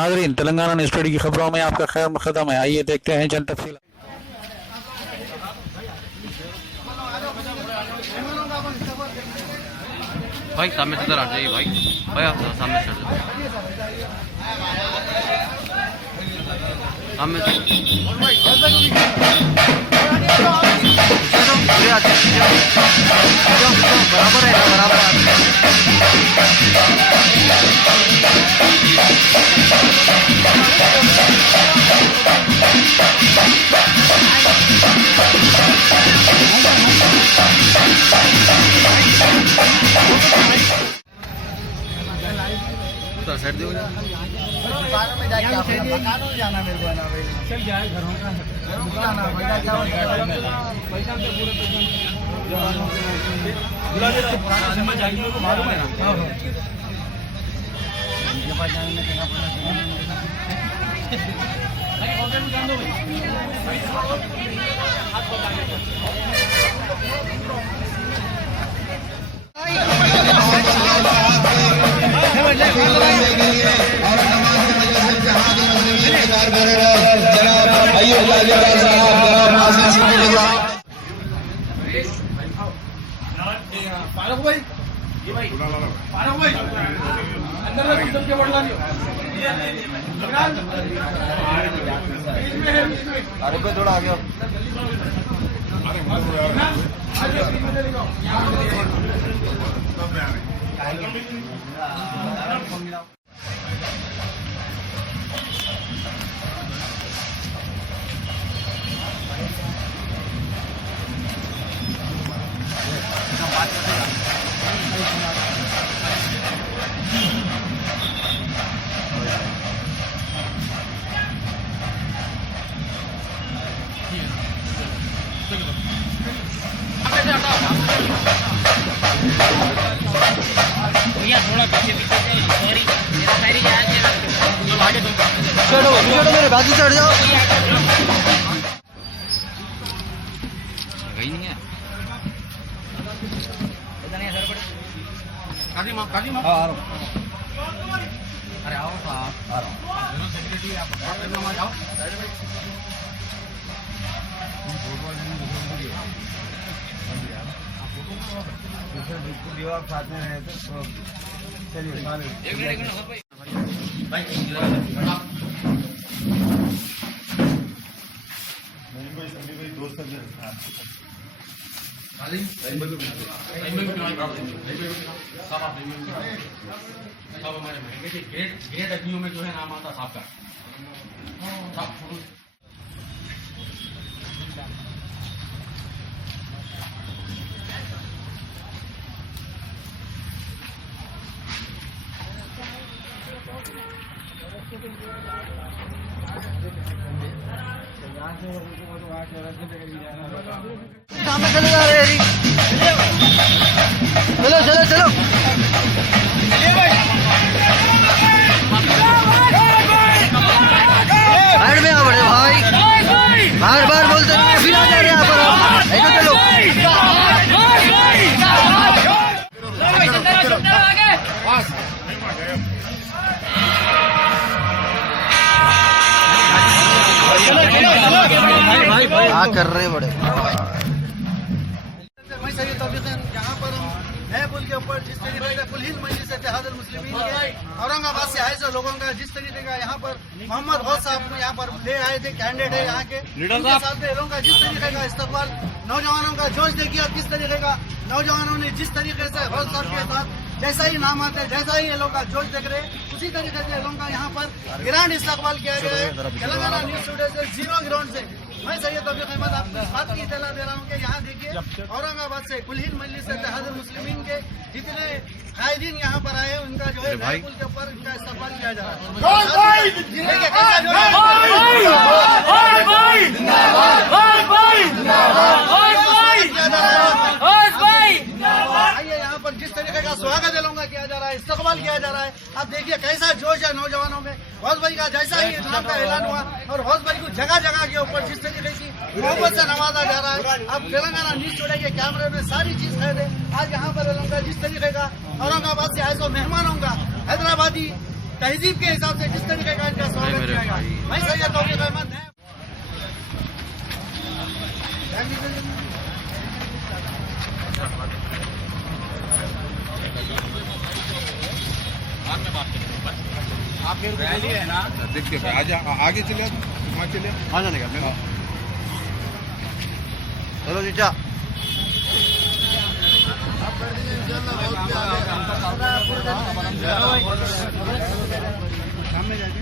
नाजरीन, Telangana news today की खबरों में आपका खैर मकदम है। आइए देखते हैं चंद तफसील। भाई सामने से आ जाइए भाई भाई आप सामने से सामने बराबर है बराबर तो सेट दो दुकानों में जाके मकानों में जाना मेरे को है ना भाई चल जाए घरों का जाना पैसा से पूरे बुला दे पुराना में जाके मेरे को मालूम है ना इनके पास जाने में कितना अरे थोड़ा आगे थोड़ा पीछे पीछे सॉरी मेरा सारी चलो मेरे बाजू चढ़ जाओ गई नहीं है अरे आओ साहब आ रहा हूँ सेक्रेटरी आप जाओ दीवार साथ में रहे तो चलिए गेट अग्नियों में जो है नाम आता साहब का सामने चले जा रहे हैं चलो चलो चलो साइड में आ बड़े भाई बार बार बोलते फिर आ जा रहे हैं चलो क्या कर रहे हैं बड़े मैं सही तबीयत यहाँ पर हम नए पुल के ऊपर जिस तरीके का कुल हिंद मजलिस इत्तेहादुल मुस्लिमीन के औरंगाबाद से आए से लोगों का जिस तरीके का यहाँ पर मोहम्मद गौस साहब को यहाँ पर ले आए थे कैंडिडेट है यहाँ के लोगों का जिस तरीके का इस्तकबाल नौजवानों का जोश देखिए किस तरीके का नौजवानों ने जिस तरीके से गौस साहब के साथ जैसा ही नाम आता है जैसा ही ये लोग का जोश देख रहे हैं उसी तरीके से लोगों का यहाँ पर ग्रांड इस्तकबाल किया गया है। तेलंगाना न्यूज़ टुडे से 0 ग्राउंड से मैं सैयद तौफीक अहमद आपको इस बात की इत्तला दे रहा हूँ कि यहाँ देखिए औरंगाबाद से कुल हिंद मजलिस इत्तेहादुल मुस्लिमीन के जितने कायदीन यहाँ पर आए उनका जो है पुल के ऊपर उनका इस्तकबाल किया जा रहा है। यहाँ पर जिस तरीके का स्वागत है लोगों का किया जा रहा है इस्तकबाल किया जा रहा है आप देखिए कैसा जोश है नौजवानों में। गौस भाई का जैसा ही इस्लाम का ऐलान हुआ और गौस भाई को जगह जगह के ऊपर जिस तरीके की मोहब्बत से नवाजा जा रहा है। अब तेलंगाना न्यूज़ टुडे के कैमरे में सारी चीज कैद है। आज यहाँ पर लोगों का जिस तरीके का औरंगाबाद से आए सो मेहमानों का हैदराबादी तहजीब के हिसाब से जिस तरीके का इनका स्वागत किया गया। मैं सैयद तौफीक अहमद है। आप रैली है ना, देखिए आज आगे चले, वहाँ चले। आ जाने का चलो जीजा। सामने जाके